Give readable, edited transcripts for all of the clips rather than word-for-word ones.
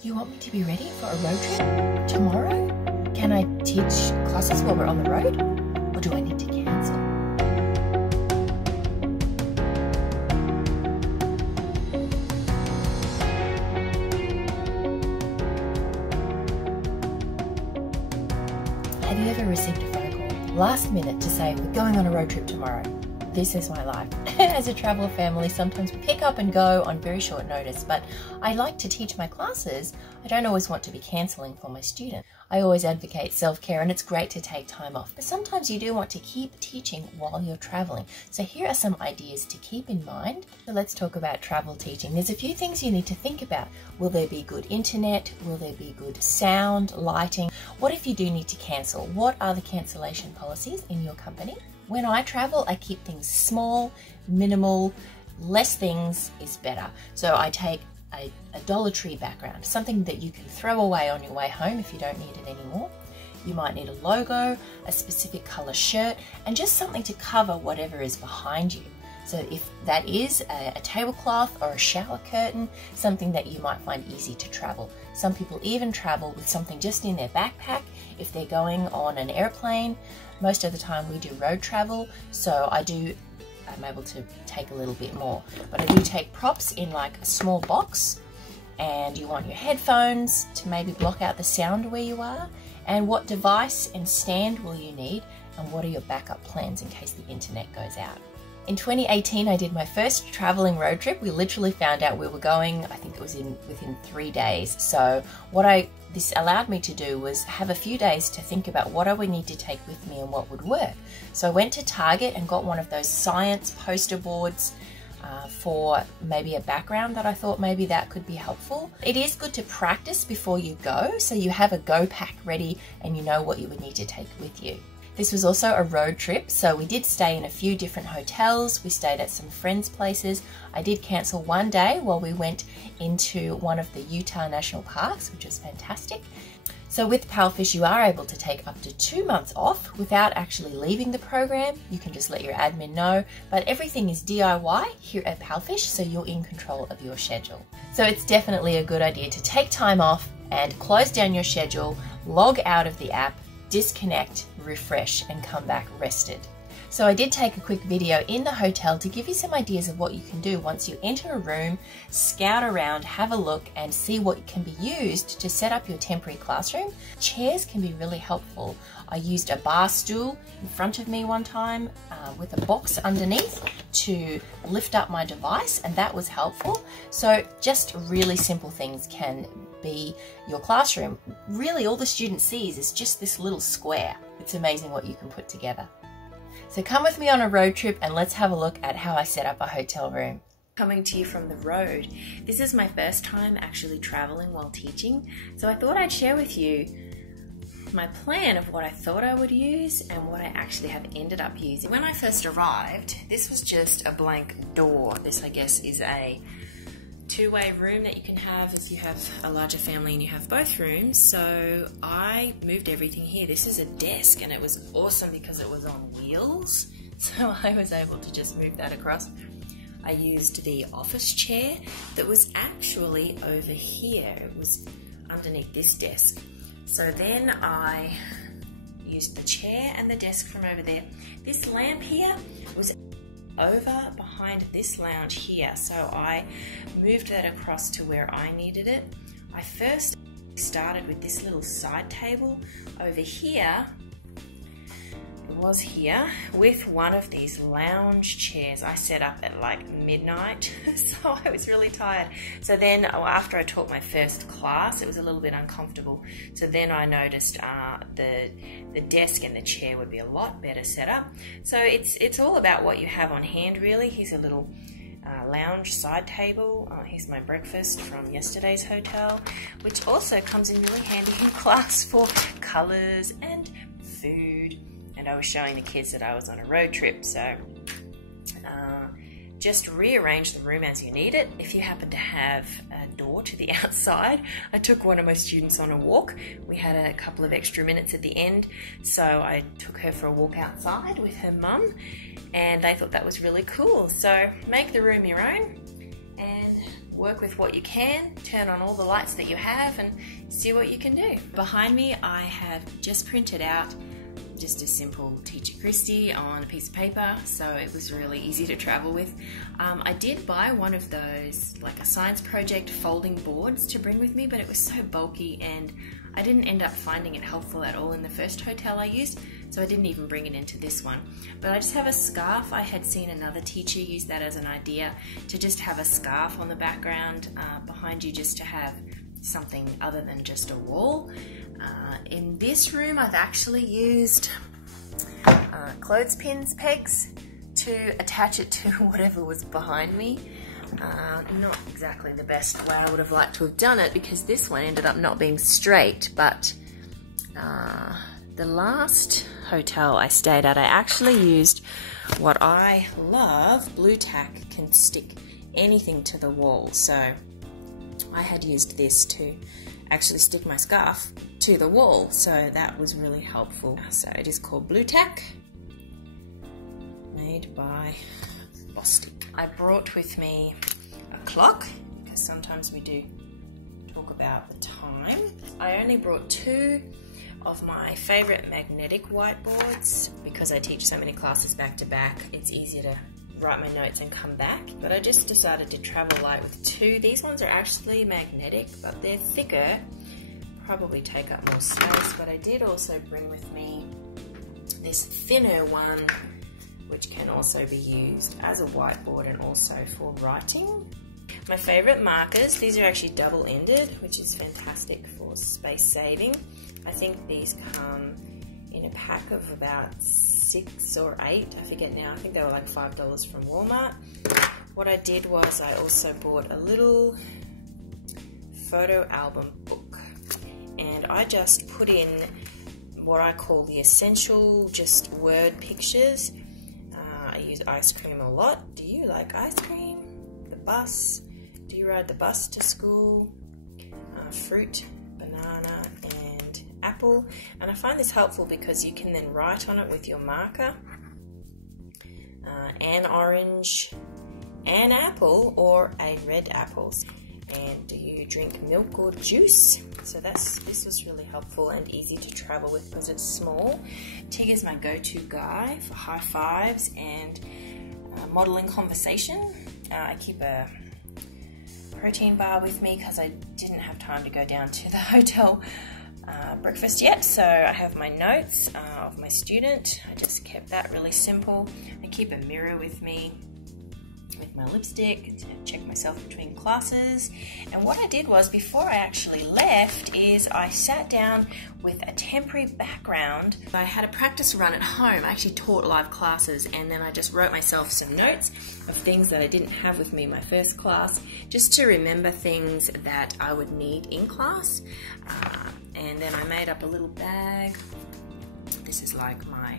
You want me to be ready for a road trip tomorrow? Can I teach classes while we're on the road? Or do I need to cancel? Have you ever received a phone call last minute to say, we're going on a road trip tomorrow? This is my life. As a traveller family, sometimes we pick up and go on very short notice, but I like to teach my classes. I don't always want to be cancelling for my students. I always advocate self-care, and it's great to take time off, but sometimes you do want to keep teaching while you're travelling. So here are some ideas to keep in mind. So let's talk about travel teaching. There's a few things you need to think about. Will there be good internet? Will there be good sound, lighting? What if you do need to cancel? What are the cancellation policies in your company? When I travel, I keep things small, minimal, less things is better. So I take a Dollar Tree background, something that you can throw away on your way home if you don't need it anymore. You might need a logo, a specific colour shirt, and just something to cover whatever is behind you. So if that is a tablecloth or a shower curtain, something that you might find easy to travel. Some people even travel with something just in their backpack if they're going on an airplane. Most of the time we do road travel, so I'm able to take a little bit more. But I do take props in like a small box, and you want your headphones to maybe block out the sound where you are, and what device and stand will you need, and what are your backup plans in case the internet goes out. In 2018, I did my first traveling road trip. We literally found out we were going, I think it was within 3 days. So what this allowed me to do was have a few days to think about what I would need to take with me and what would work. So I went to Target and got one of those science poster boards for maybe a background that I thought maybe that could be helpful. It is good to practice before you go, so you have a go pack ready and you know what you would need to take with you. This was also a road trip, so we did stay in a few different hotels. We stayed at some friends' places. I did cancel one day while we went into one of the Utah national parks, which was fantastic. So with PalFish, you are able to take up to 2 months off without actually leaving the program. You can just let your admin know, but everything is DIY here at PalFish, so you're in control of your schedule. So it's definitely a good idea to take time off and close down your schedule, log out of the app, disconnect, refresh, and come back rested. So I did take a quick video in the hotel to give you some ideas of what you can do once you enter a room, scout around, have a look, and see what can be used to set up your temporary classroom. Chairs can be really helpful. I used a bar stool in front of me one time with a box underneath to lift up my device, and that was helpful. So just really simple things can be your classroom. Really all the student sees is just this little square. It's amazing what you can put together. So come with me on a road trip and let's have a look at how I set up a hotel room. Coming to you from the road. This is my first time actually traveling while teaching, so I thought I'd share with you my plan of what I thought I would use and what I actually have ended up using. When I first arrived, this was just a blank door. This, I guess, is a two-way room that you can have if you have a larger family and you have both rooms. So I moved everything here. This is a desk, and it was awesome because it was on wheels, so I was able to just move that across. I used the office chair that was actually over here. It was underneath this desk. So then I used the chair and the desk from over there. This lamp here was over behind this lounge here, so I moved that across to where I needed it. I first started with this little side table over here. It was here with one of these lounge chairs. I set up at like midnight, so I was really tired. So then after I taught my first class, it was a little bit uncomfortable. So then I noticed the desk and the chair would be a lot better set up. So it's all about what you have on hand, really. Here's a little lounge side table. Here's my breakfast from yesterday's hotel, which also comes in really handy in class for colours and food. And I was showing the kids that I was on a road trip, so just rearrange the room as you need it. If you happen to have a door to the outside, I took one of my students on a walk. We had a couple of extra minutes at the end, so I took her for a walk outside with her mum, and they thought that was really cool. So make the room your own and work with what you can, turn on all the lights that you have and see what you can do. Behind me I have just printed out just a simple Teacher Kristy on a piece of paper, so it was really easy to travel with. I did buy one of those, like a science project folding boards to bring with me, but it was so bulky and I didn't end up finding it helpful at all in the first hotel I used, so I didn't even bring it into this one. But I just have a scarf. I had seen another teacher use that as an idea, to just have a scarf on the background behind you, just to have something other than just a wall. In this room I've actually used clothespins pegs to attach it to whatever was behind me. Not exactly the best way I would have liked to have done it, because this one ended up not being straight, but the last hotel I stayed at, I actually used what I love. Blue tack can stick anything to the wall, so I had used this to actually stick my scarf to the wall, so that was really helpful. So it is called Blue Tack, made by Bostik. I brought with me a clock, because sometimes we do talk about the time. I only brought 2 of my favorite magnetic whiteboards, because I teach so many classes back to back. It's easier to write my notes and come back, but I just decided to travel light with 2. These ones are actually magnetic, but they're thicker, probably take up more space. But I did also bring with me this thinner one, which can also be used as a whiteboard and also for writing. My favorite markers, these are actually double-ended, which is fantastic for space saving. I think these come in a pack of about 6 or 8, I forget now. I think they were like $5 from Walmart. What I did was I also bought a little photo album book, and I just put in what I call the essential, just word pictures. I use ice cream a lot. Do you like ice cream? The bus. Do you ride the bus to school? Fruit, banana, and apple. And I find this helpful because you can then write on it with your marker. An orange, an apple, or a red apple. And do you drink milk or juice? So this was really helpful and easy to travel with because it's small. Tig is my go-to guy for high fives and modeling conversation. I keep a protein bar with me because I didn't have time to go down to the hotel breakfast yet, so I have my notes of my student. I just kept that really simple. I keep a mirror with me with my lipstick to check myself between classes. And what I did was, before I actually left, is I sat down with a temporary background. I had a practice run at home. I actually taught live classes, and then I just wrote myself some notes of things that I didn't have with me in my first class, just to remember things that I would need in class. And then I made up a little bag. This is like my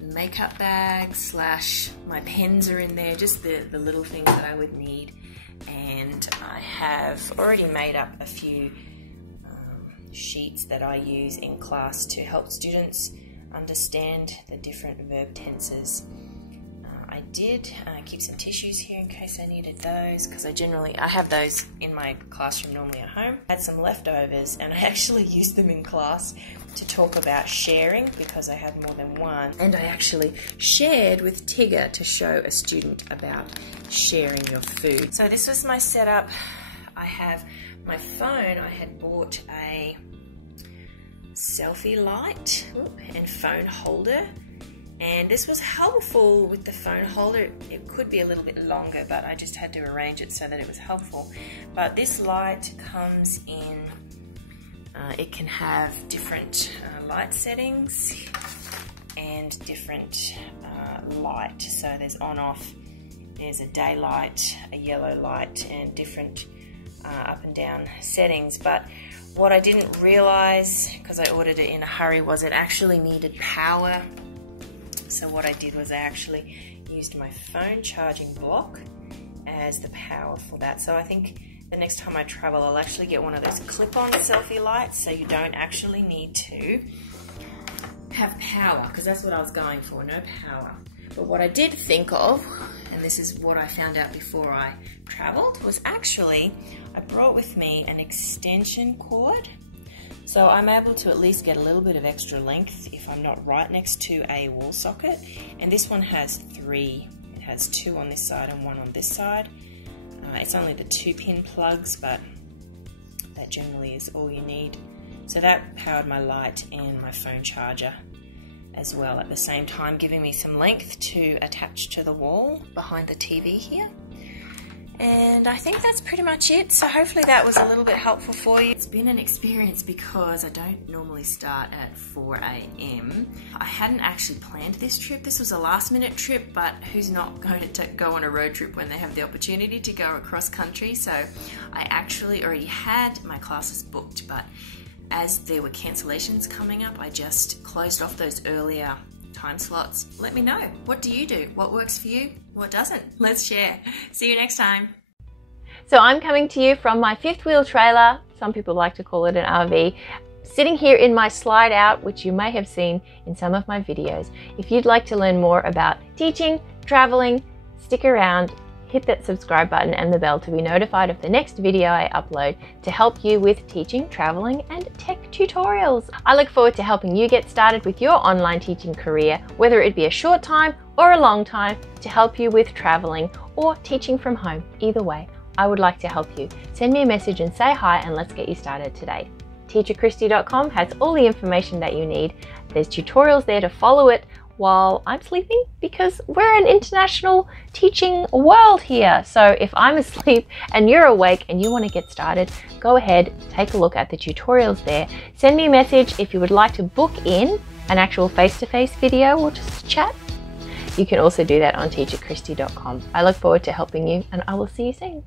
makeup bag slash my pens are in there, just the little things that I would need. And I have already made up a few sheets that I use in class to help students understand the different verb tenses. I did keep some tissues here in case I needed those, because I have those in my classroom normally at home. I had some leftovers and I actually used them in class to talk about sharing, because I had more than one. And I actually shared with Tigger to show a student about sharing your food. So this was my setup. I have my phone. I had bought a selfie light and phone holder. And this was helpful with the phone holder. It could be a little bit longer, but I just had to arrange it so that it was helpful. But this light comes in, it can have different light settings and different light. So there's on, off, there's a daylight, a yellow light, and different up and down settings. But what I didn't realize, because I ordered it in a hurry, was it actually needed power. So what I did was I actually used my phone charging block as the power for that. So I think the next time I travel, I'll actually get one of those clip-on selfie lights, so you don't actually need to have power, because that's what I was going for, no power. But what I did think of, and this is what I found out before I traveled, was actually I brought with me an extension cord. So I'm able to at least get a little bit of extra length if I'm not right next to a wall socket. And this one has 3. It has 2 on this side and 1 on this side. It's only the 2-pin plugs, but that generally is all you need. So that powered my light and my phone charger as well at the same time, giving me some length to attach to the wall behind the TV here. And I think that's pretty much it. So hopefully that was a little bit helpful for you. It's been an experience because I don't normally start at 4 AM. I hadn't actually planned this trip. This was a last-minute trip, but who's not going to go on a road trip when they have the opportunity to go across country? So I actually already had my classes booked, but as there were cancellations coming up, I just closed off those earlier time slots. Let me know. What do you do? What works for you? What doesn't? Let's share. See you next time. So I'm coming to you from my 5th wheel trailer, some people like to call it an RV, sitting here in my slide out, which you may have seen in some of my videos. If you'd like to learn more about teaching, traveling, stick around, hit that subscribe button and the bell to be notified of the next video I upload to help you with teaching, traveling and tech tutorials. I look forward to helping you get started with your online teaching career, whether it be a short time or a long time, to help you with traveling or teaching from home. Either way, I would like to help you. Send me a message and say hi and let's get you started today. TeacherKristy.com has all the information that you need. There's tutorials there to follow it while I'm sleeping, because we're an international teaching world here. So if I'm asleep and you're awake and you want to get started, go ahead, take a look at the tutorials there. Send me a message if you would like to book in an actual face-to-face video or just chat. You can also do that on TeacherKristy.com. I look forward to helping you and I will see you soon.